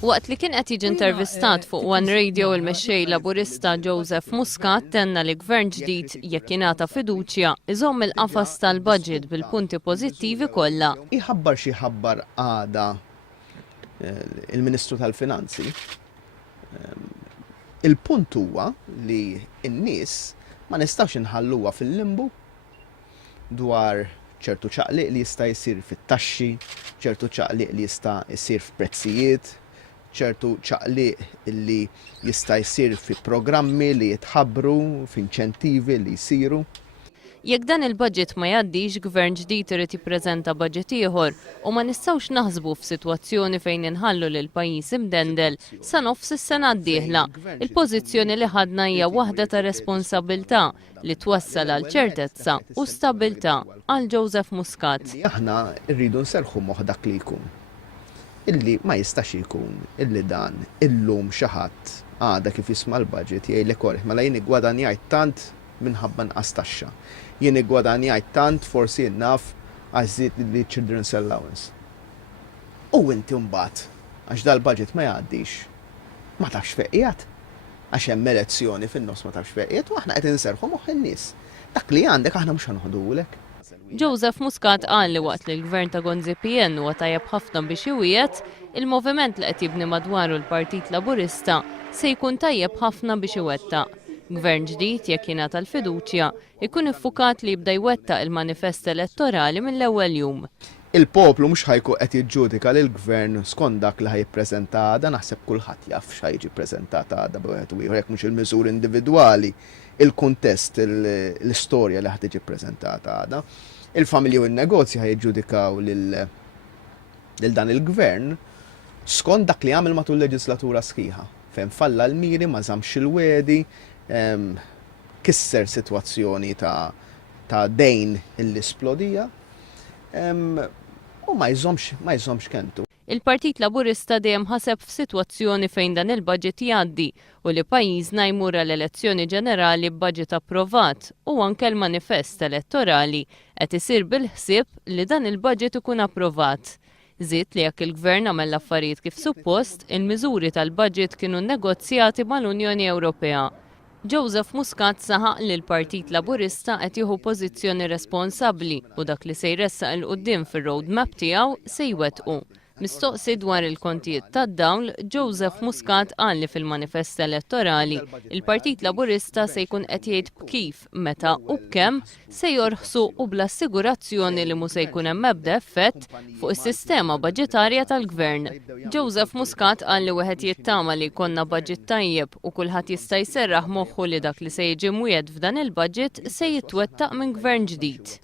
Waqt li kien qed jiġi intervistat fuq One Radio il-mexxej Laburista Joseph Muscat tenna li gvern ġdid jekk jingħata fiduċja iżomm il-qafas tal-budget bil-punti pożittivi kollha. Iħabbar xi ħabbar għada il-Ministru tal-Finanzi. Il-punt huwa li n-nies ma nistgħux inħalluha fil-limbu dwar ċertu ċaqliq li jista' jsir fit-taxxi, ċertu ċaqliq li jista' jsir f'prezzijiet, ċertu ċaqliq li jista' jsir fi programmi li jitħabbru, f'inċentivi li jsiru. Jekk dan il-budget ma jgħaddix, gvern ġdid irid jippreżenta budget ieħor u ma nistgħux naħsbu f'sitwazzjoni fejn inħallu lil pajjiż imdendel sa nofs is-sena d-dieħla. Il-pożizzjoni li ħadna hija waħda ta' responsabilità li twassal għal ċertezza u stabilità għal Joseph Muscat. Aħna rridu nserħu moħħ dak li jkun. Illi ma jistax jkun illi dan illum xi ħadd għada kif jisma' l-budget jgħidlek orħ mela jien iggwadanjajt tant minħabba nqas taxxa. Jien iggwadanjajt tant forsi naf għażiet li children's allowance. U inti mbagħad għax dal-budget ma jgħaddix ma tafx feqiegħed. Għax hemm elezzjoni fin-nofs ma tafx feqiegħed u aħna qed inserħu moħħ in-nies. Dak li għandek aħna mhux ħanħodulek. Joseph Muscat qal li waqt li l-gvern ta' Gonzi PN huwa tajjeb ħafna biex iwiegħed, il-moviment li qed jibni madwaru l-Partit Laburista se jkun tajjeb ħafna biex iwettaq. Gvern ġdid jekk jingħata l-fiduċja ikun iffukat li jibda jwettaq il-manifest elettorali mill-ewwel jum. Il-poplu mhux ħajku qed jiġġudika lil gvern skont dak li ħajjippreżenta għada, naħseb kulħadd jaf x'ħajġi ppreżentat għada b'wieħed u ieħor jekk mhux il-miżuri individwali, il-kuntest, l-istorja li ħad tiġi ppreżentata għada. Il-familji u n-negozji ħajġġudikaw lil dan il-gvern skont dak li għamel matul leġislatura sħiħa. Fejn falla l-miri, ma żammx il-wedi, kisser sitwazzjoni ta' dejn il-isplodija u ma jżomx kentu. Il-Partit Laburista dejjem ħaseb f'sitwazzjoni fejn dan il-budget jgħaddi u li pajjiżna jmur l-elezzjoni ġenerali b'budget approvat u anke l-manifest elettorali qed isir bil-ħsieb li dan il-budget ikun approvat. Żied li jekk il-gvern għamel l-affarijiet kif suppost, il-miżuri tal-budget kienu nnegozjati mal-Unjoni Ewropea. Joseph Muscat saħaq li l-Partit Laburista qed jieħu pożizzjoni responsabbli u dak li se jressaq il quddiem fir-roadmap tiegħu se jwettqu. Mistoqsi dwar il-kontijiet tad-dawl, Joseph Muscat qal li fil-manifest elettorali il-Partit Laburista se jkun qed jgħid b'kif, meta u b'kemm se jorħsu u bl-assigurazzjoni li mhux se jkun hemm ebda effett fuq is-sistema baġitarja tal-gvern. Joseph Muscat qal li wieħed jittama li jkollna budget tajjeb u kulħadd jista' jserraħ moħħu li dak li se jiġi mwiegħed f'dan il-budget se jitwettaq minn gvern ġdid.